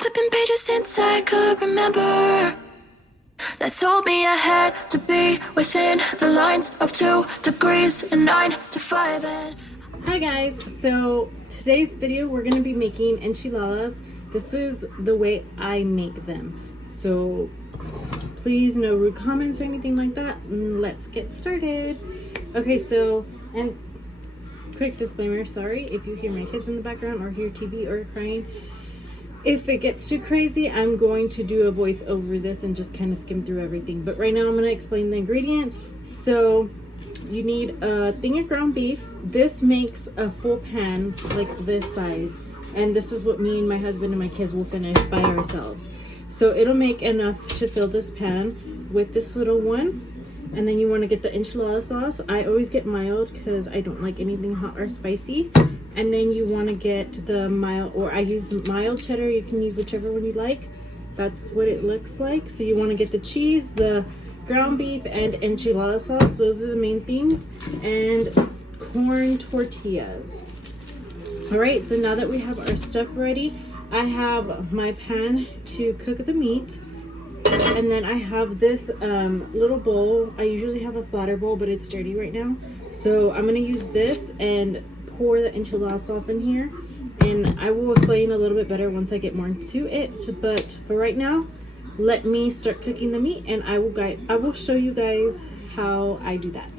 flipping pages since I could remember. That told me I had to be within the lines of 2 degrees and 9 to 5. And hi guys, so today's video we're going to be making enchiladas. This is the way I make them, so please no rude comments or anything like that. Let's get started. Okay, so, and quick disclaimer, sorry if you hear my kids in the background or hear TV or crying. If it gets too crazy, I'm going to do a voice over this and just kind of skim through everything. But right now I'm going to explain the ingredients. So you need a thing of ground beef. This makes a full pan like this size. And this is what me and my husband and my kids will finish by ourselves. So it'll make enough to fill this pan with this little one. And then you want to get the enchilada sauce. I always get mild because I don't like anything hot or spicy. And then you want to get the mild, or I use mild cheddar. You can use whichever one you like. That's what it looks like. So you want to get the cheese, the ground beef, and enchilada sauce. Those are the main things. And corn tortillas. All right, so now that we have our stuff ready, I have my pan to cook the meat. And then I have this little bowl. I usually have a flatter bowl, but it's dirty right now. So I'm going to use this and pour the enchilada sauce in here. And I will explain a little bit better once I get more into it. But for right now, let me start cooking the meat, and I will show you guys how I do that.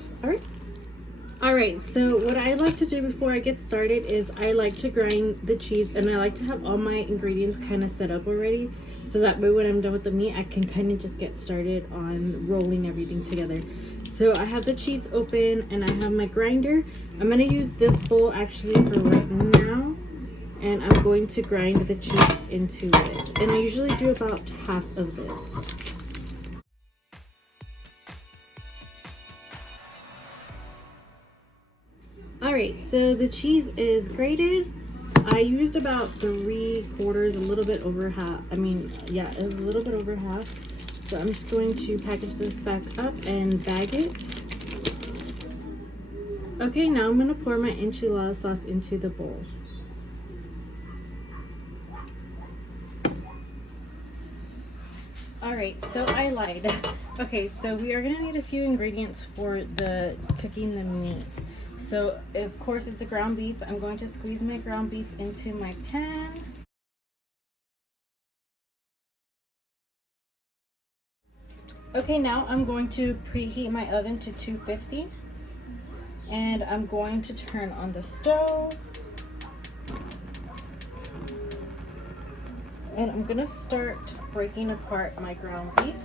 All right, so what I like to do before I get started is I like to grind the cheese, and I like to have all my ingredients kind of set up already, so that way when I'm done with the meat, I can kind of just get started on rolling everything together. So I have the cheese open and I have my grinder. I'm going to use this bowl actually for right now, and I'm going to grind the cheese into it. And I usually do about half of this. Alright, so the cheese is grated. I used about 3/4, a little bit over half. I mean, yeah, a little bit over half. So I'm just going to package this back up and bag it. Okay, now I'm going to pour my enchilada sauce into the bowl. Alright, so I lied. Okay, so we are going to need a few ingredients for the cooking the meat. So, of course, it's a ground beef. I'm going to squeeze my ground beef into my pan. Okay, now I'm going to preheat my oven to 250. And I'm going to turn on the stove. And I'm going to start breaking apart my ground beef.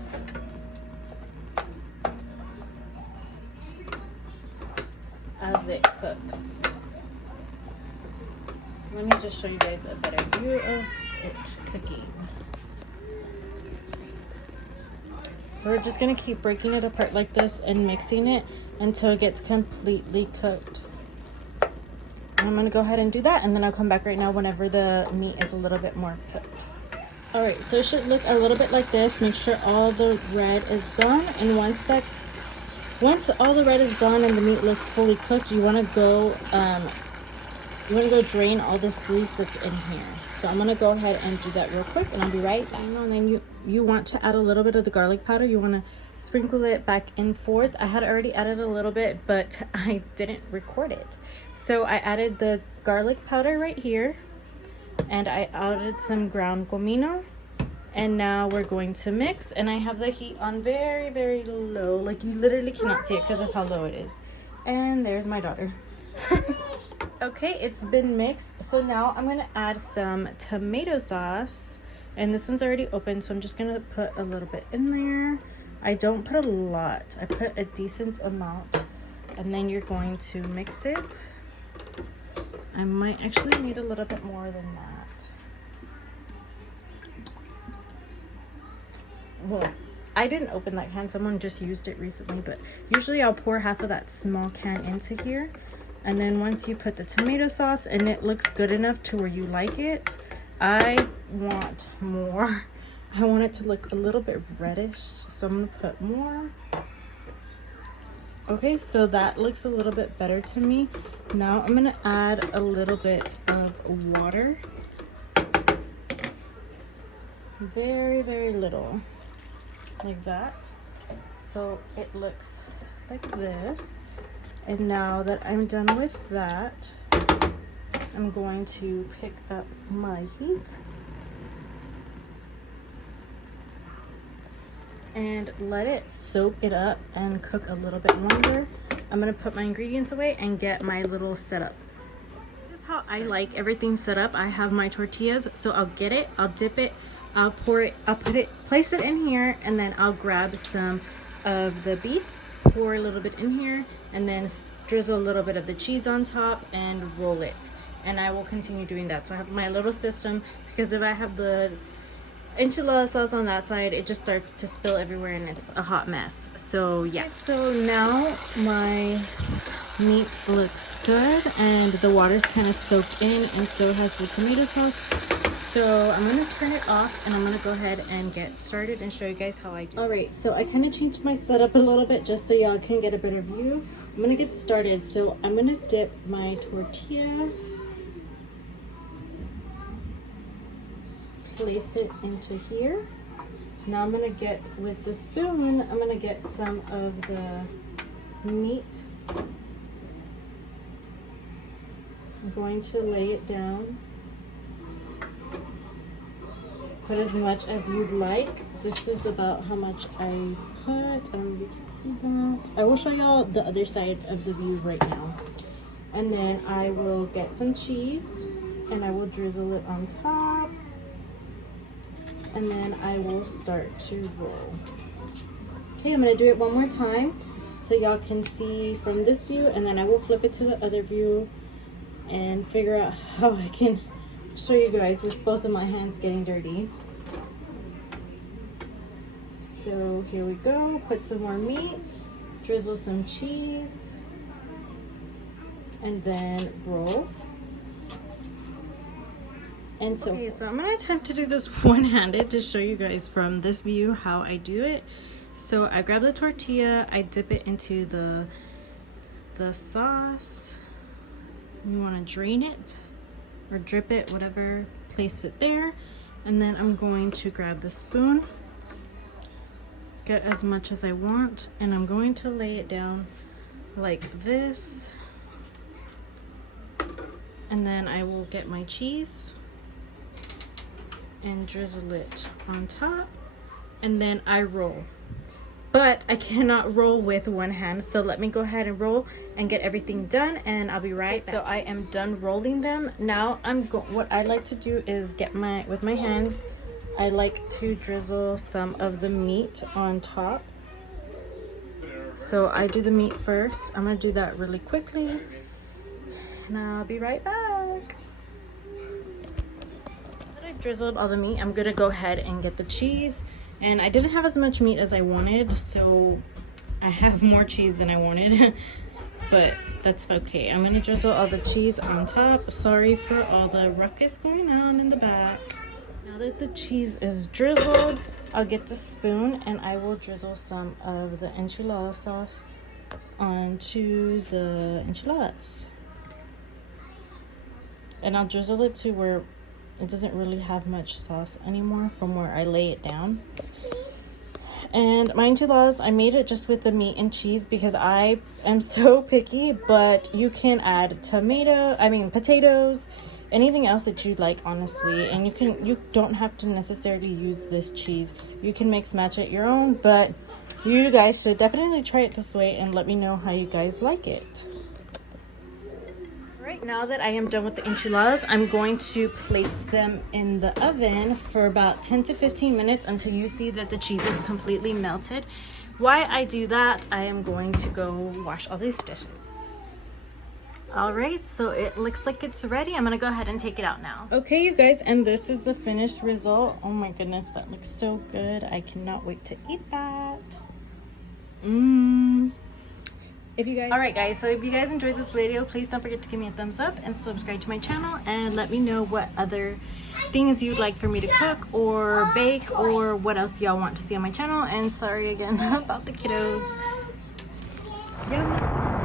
As it cooks. Let me just show you guys a better view of it cooking. So we're just going to keep breaking it apart like this and mixing it until it gets completely cooked. And I'm going to go ahead and do that, and then I'll come back right now whenever the meat is a little bit more cooked. Alright, so it should look a little bit like this. Make sure all the red is gone, and once all the red is gone and the meat looks fully cooked, you want to go drain all the grease that's in here. So I'm going to go ahead and do that real quick, and I'll be right back. And then you want to add a little bit of the garlic powder. You want to sprinkle it back and forth. I had already added a little bit, but I didn't record it. So I added the garlic powder right here, and I added some ground comino. And now we're going to mix, and I have the heat on very, very low. Like, you literally cannot see it because of how low it is. And there's my daughter. Okay, it's been mixed. So now I'm going to add some tomato sauce. And this one's already open, so I'm just going to put a little bit in there. I don't put a lot. I put a decent amount. And then you're going to mix it. I might actually need a little bit more than that. Well, I didn't open that can. Someone just used it recently, but usually I'll pour half of that small can into here. And then once you put the tomato sauce and it looks good enough to where you like it, I want more. I want it to look a little bit reddish, so I'm gonna put more. Okay, so that looks a little bit better to me. Now I'm gonna add a little bit of water. very, very little, like that. So it looks like this. And now that I'm done with that, I'm going to pick up my heat and let it soak it up and cook a little bit longer. I'm gonna put my ingredients away and get my little setup. This is how I like everything set up. I have my tortillas, so I'll get it, I'll dip it, I'll pour it, I'll put it, place it in here, and then I'll grab some of the beef, pour a little bit in here, and then drizzle a little bit of the cheese on top and roll it. And I will continue doing that. So I have my little system, because if I have the enchilada sauce on that side, it just starts to spill everywhere and it's a hot mess. So yeah, so now my meat looks good and the water's kind of soaked in, and so has the tomato sauce. So I'm gonna turn it off and I'm gonna go ahead and get started and show you guys how I do. All right, so I kind of changed my setup a little bit just so y'all can get a better view. I'm gonna get started. So I'm gonna dip my tortilla, place it into here. Now I'm gonna get, with the spoon, I'm gonna get some of the meat. I'm going to lay it down. Put as much as you'd like. This is about how much I put. I don't know if you can see that. I will show y'all the other side of the view right now. And then I will get some cheese and I will drizzle it on top. And then I will start to roll. Okay, I'm gonna do it one more time so y'all can see from this view, and then I will flip it to the other view and figure out how I can show you guys with both of my hands getting dirty. So here we go. Put some more meat, drizzle some cheese, and then roll. And so, okay, so I'm gonna attempt to do this one-handed to show you guys from this view how I do it. So I grab the tortilla, I dip it into the sauce. You want to drain it or drip it, whatever, place it there. And then I'm going to grab the spoon, get as much as I want, and I'm going to lay it down like this. And then I will get my cheese and drizzle it on top, and then I roll. But I cannot roll with one hand, so let me go ahead and roll and get everything done, and I'll be right back. So I am done rolling them. Now what I like to do is get with my hands, I like to drizzle some of the meat on top. So I do the meat first. I'm gonna do that really quickly, and I'll be right back. I drizzled all the meat. I'm gonna go ahead and get the cheese. And I didn't have as much meat as I wanted, so I have more cheese than I wanted, but that's okay. I'm gonna drizzle all the cheese on top. Sorry for all the ruckus going on in the back. Now that the cheese is drizzled, I'll get the spoon and I will drizzle some of the enchilada sauce onto the enchiladas. And I'll drizzle it to where it doesn't really have much sauce anymore from where I lay it down. And my enchiladas, I made it just with the meat and cheese because I am so picky, but you can add potatoes, anything else that you'd like, honestly. And you don't have to necessarily use this cheese. You can mix match it your own, but you guys should definitely try it this way and let me know how you guys like it. Right now that I am done with the enchiladas, I'm going to place them in the oven for about 10 to 15 minutes until you see that the cheese is completely melted. While I do that, I am going to go wash all these dishes. All right, so it looks like it's ready. I'm gonna go ahead and take it out now. Okay, you guys, and this is the finished result. Oh my goodness, that looks so good. I cannot wait to eat that. Alright guys, so if you guys enjoyed this video, please don't forget to give me a thumbs up and subscribe to my channel, and let me know what other things you'd like for me to cook or bake, or what else y'all want to see on my channel. And sorry again about the kiddos. Yum.